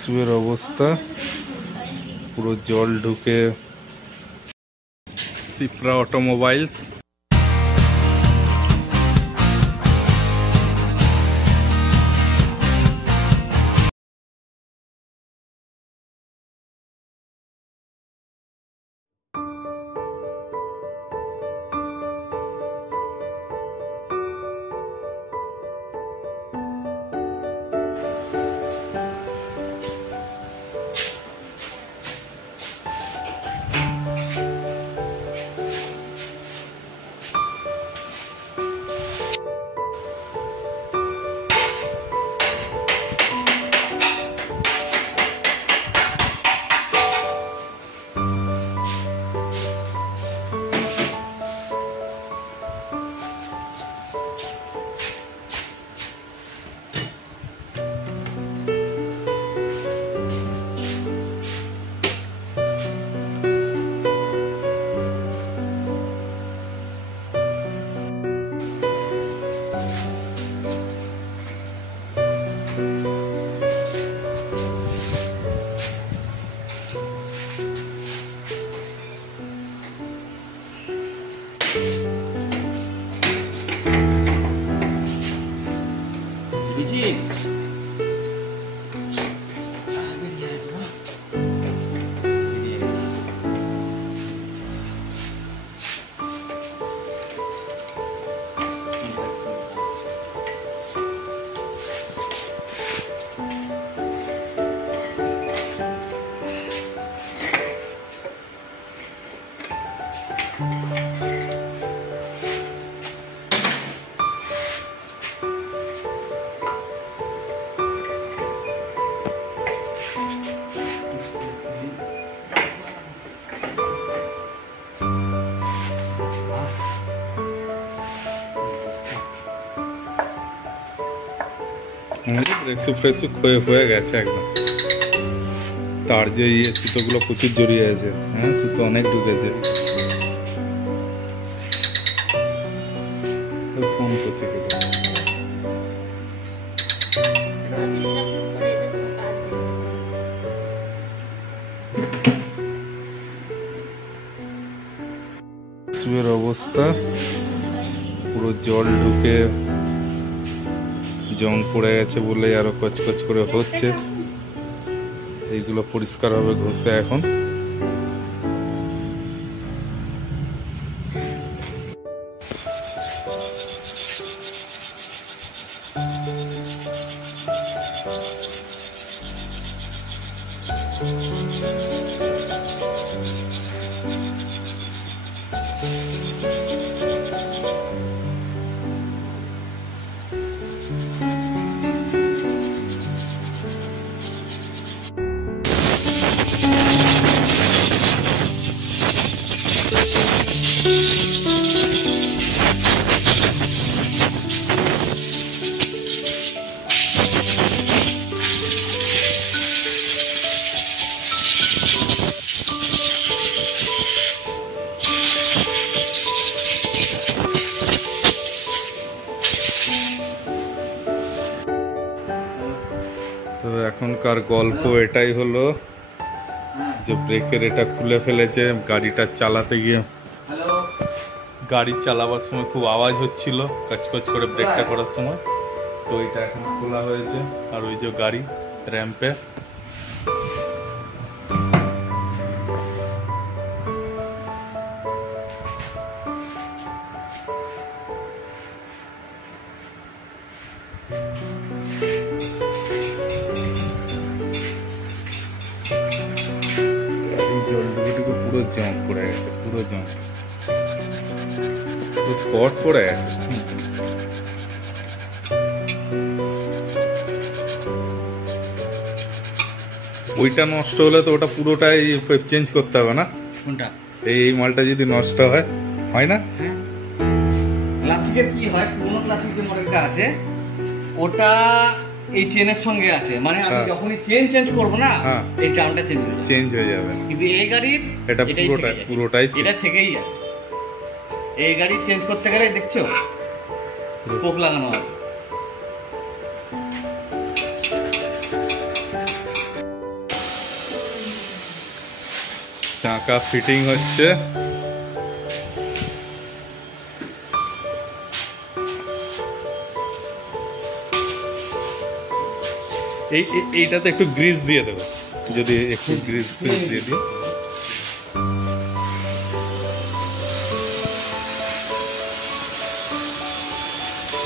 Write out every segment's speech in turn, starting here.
শুয়ের অবস্থা পুরো জল ঢুকে। সিপ্রা অটোমোবাইলস ফ্রেসুক হয়ে গেছে একদম। তার যে সুতোগুলো প্রচুর জড়িয়ে আছে, হ্যাঁ সুতো অনেক ঢুকেছে। ফোন করছে শুয়ের অবস্থা পুরো জল ঢুকে জং পড়ে গেছে বলে আরো কচকচ করে হচ্ছে। এইগুলো পরিষ্কার হবে ঘষে এখন। তো এখনকার গল্প এটাই হলো যে ব্রেকের এটা খুলে ফেলেছে। গাড়িটা চালাতে গিয়ে গাড়ি চালাবার সময় খুব আওয়াজ হচ্ছিল কচকচ করে ব্রেকটা করার সময়। তো এটা এখন খোলা হয়েছে। আর ওই যে গাড়ি র্যাম্পে জলটুকুটুকু পুরো জং পড়ে গেছে, পুরো জং স্পট পড়ে গেছে। ওইটা নষ্ট হলে তো ওটা পুরোটাই চেঞ্জ করতে হবে না? কোনটা? এই মালটা যদি নষ্ট হয় না? ক্লাসিকের কি হয়, পুরোনো ক্লাসিক যে মডেলটা আছে ওটা এই চেনের সঙ্গে আছে, মানে আমি যখনই চেঞ্জ করব না এই টার্মটা চেঞ্জ হয়ে যাবে। কিন্তু এই গাড়ির এটা পুরোটাই এটা থেকেই যাবে। এই গাড়ি চেঞ্জ করতে গেলে দেখছো স্পোক লাগানো আছে। চাকা ফিটিং হচ্ছে। এইটাতে একটু গ্রিস দিয়ে দেবে, যদি একটু গ্রিস দিয়ে দিই।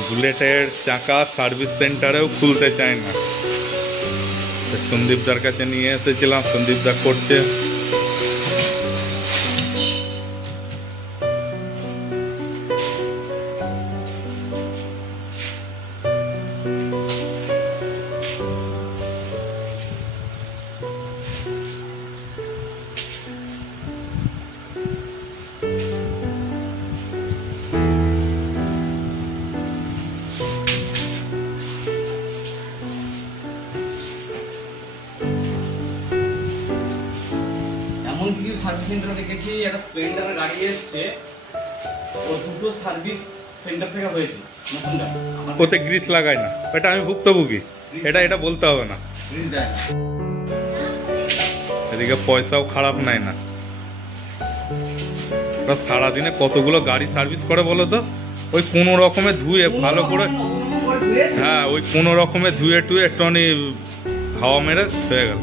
বুলেটের চাকা সার্ভিস সেন্টারেও খুলতে চায় না, সন্দীপদার কাছে নিয়ে এসেছিলাম, সন্দীপদা করছে। এমন কিছু সার্ভিস সেন্টার দেখেছি, একটা স্প্লেন্ডারের গাড়ি এসছে, ও দুটো সার্ভিস সেন্টার থেকে হয়েছে নতুনটা। ওতে গ্রিস লাগায় না, এটা আমি ভুক্তভোগী, এটা বলতে হবে না। গ্রিস দেয় না। এদিকে পয়সাও খারাপ নেয় না। ওরা সারাদিনে কতগুলো গাড়ি সার্ভিস করে বলো তো? ওই কোনো রকমে ধুয়ে ভালো করে, হ্যাঁ ওই কোনো রকমে ধুয়ে টুয়ে একটুখানি হাওয়া মেরে হয়ে গেল।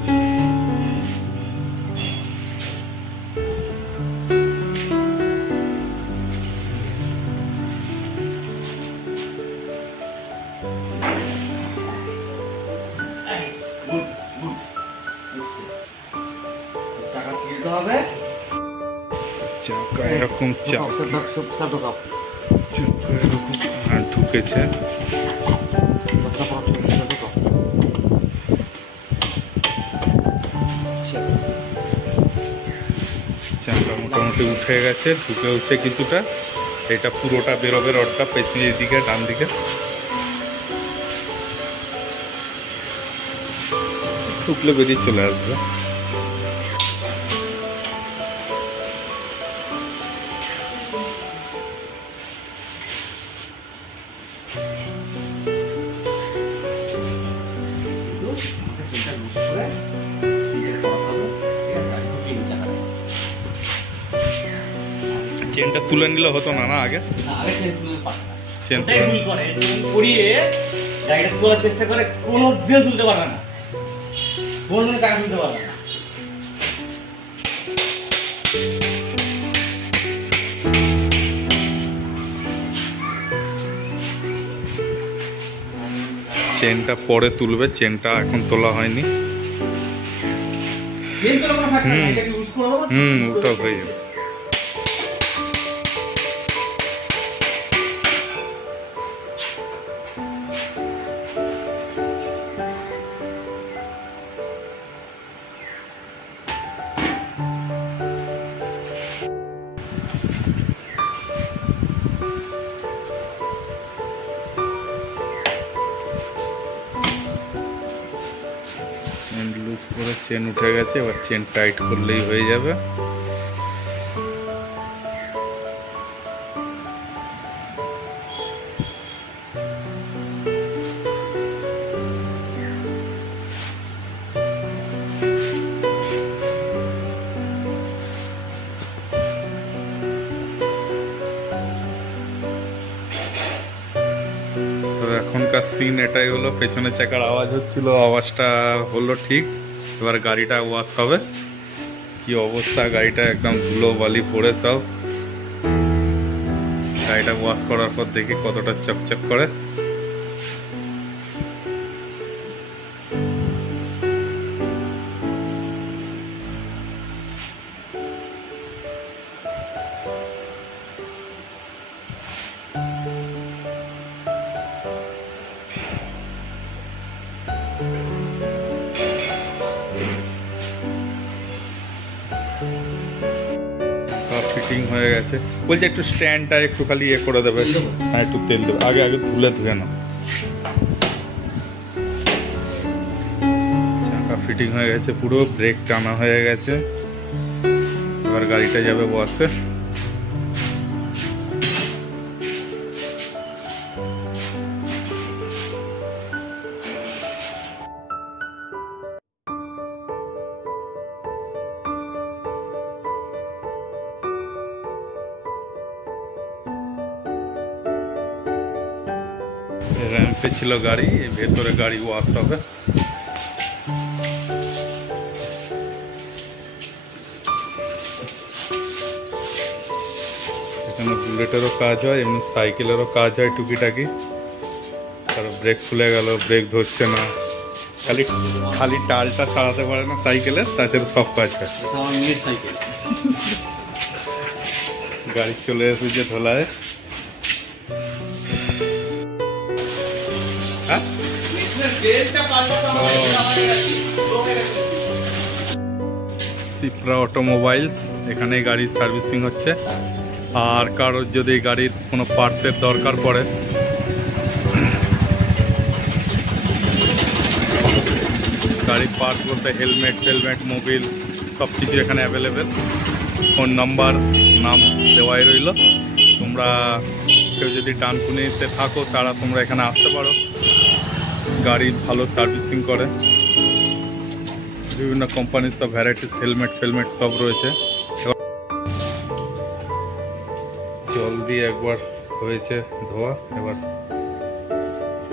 চাকা কিনতে হবে, চাকা এরকম চাকা এরকম ঢুকেছে। চাকা মোটামুটি উঠে গেছে, ঢুকে হচ্ছে কিছুটা। এটা পুরোটা বেরোবে রডটা পেছনের দিকে, ডান দিকে ঢুকলে বেরিয়ে চলে আসবে। চেনটা তুলে নিলে হতো না না আগে? চেন পরিয়ে গাড়িটা তোলার চেষ্টা করে, কোনো দিন তুলতে পারবে না, কোনো দিন টাকা তুলতে পারবে না। চেনটা পরে তুলবে, চেনটা এখন তোলা হয়নি। ওটা হয়ে যাবে। চেন লুজ করে চেন উঠে গেছে, এবার চেন টাইট করলেই হয়ে যাবে। এখনকার সিন এটাই হলো, পেছনের চাকার আওয়াজ হচ্ছিল, আওয়াজটা হলো ঠিক। এবার গাড়িটা ওয়াশ হবে। কি অবস্থা, গাড়িটা একদম ধুলো বালি পড়ে সব। গাড়িটা ওয়াশ করার পর দেখি কতটা চকচক করে। ফিটিং হয়ে গেছে। বলছে একটু স্ট্যান্ডটা একটু খালি ইয়ে করে দেবে, হ্যাঁ একটু তেল দেবে, আগে ধুয়ে নাও। চাকা ফিটিং হয়ে গেছে পুরো, ব্রেক টানা হয়ে গেছে। এবার গাড়িটা যাবে বসে। র্যাম্পে ছিল গাড়ি, এই ভেতরে গাড়ি ওয়াশ হবে। এখানে বুলেটেরও কাজ হয়, এমনি সাইকেলেরও কাজ হয় টুকিটাকি। কারো ব্রেক খুলে গেল, ব্রেক ধরছে না, খালি খালি টালটা সারাতে পারে না সাইকেলের, তাছাড়া সব কাজ হয়। আমার মেয়ের সাইকেল। গাড়ি চলে এসেছে ধোলায়। হ্যাঁ, সিপ্রা অটোমোবাইলস, এখানে গাড়ির সার্ভিসিং হচ্ছে। আর কারোর যদি গাড়ির কোনো পার্টসের দরকার পড়ে, গাড়ির পার্টস বলতে হেলমেট টেলমেট মোবিল সব কিছু এখানে অ্যাভেলেবেল। ফোন নাম্বার নাম দেওয়াই রইল। তোমরা কেউ যদি ডানকুনিতে থাকো তারা তোমরা এখানে আসতে পারো। গাড়ি ভালো সার্ভিসিং করে, বিভিন্ন কোম্পানির সব ভ্যারাইটিস হেলমেট ফেলমেট সব রয়েছে। জল দিয়ে একবার হয়েছে ধোয়া, এবার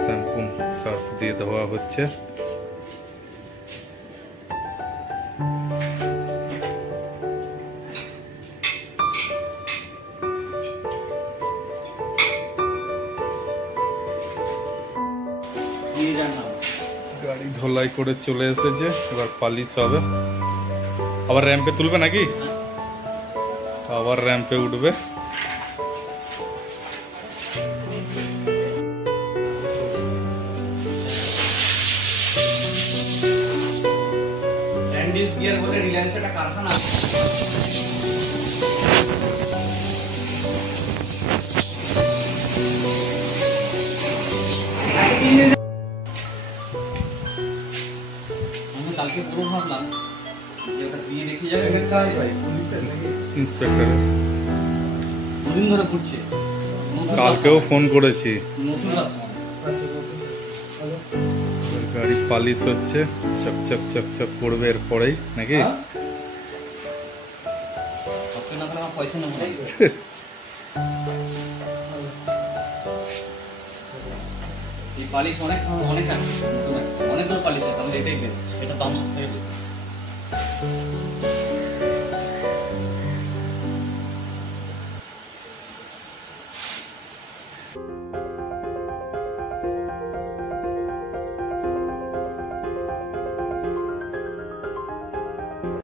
শ্যাম্পু সার্ফ দিয়ে ধোয়া হচ্ছে। গাড়ি ধোলাই করে চলে এসেছে, এবার পালিশ হবে। আবার র্যাম্পে তুলবে নাকি? আবার র্যাম্পে উঠবে। ল্যান্ডিস গিয়ার বলে রিলায়েন্সের একটা কারখানা আছে। আমি কালকে পুরো ভাবলাম যে ওটা দিয়ে দেখে যাবে, ইন্সপেক্টরের দুদিন ধরে ঘুরছে। কালকেও ফোন করেছি। নতুন কাস্টমার। গাড়ি পালিশ হচ্ছে, চকচক চকচক করবে এরপরেই নাকি? না করে আমার পয়সা নেবো। এই পালিশ অনেক অনেক অনেকগুলো পালিশ আছে, তাহলে এটাই বেস্ট, এটা দাম সব থেকে বেশি।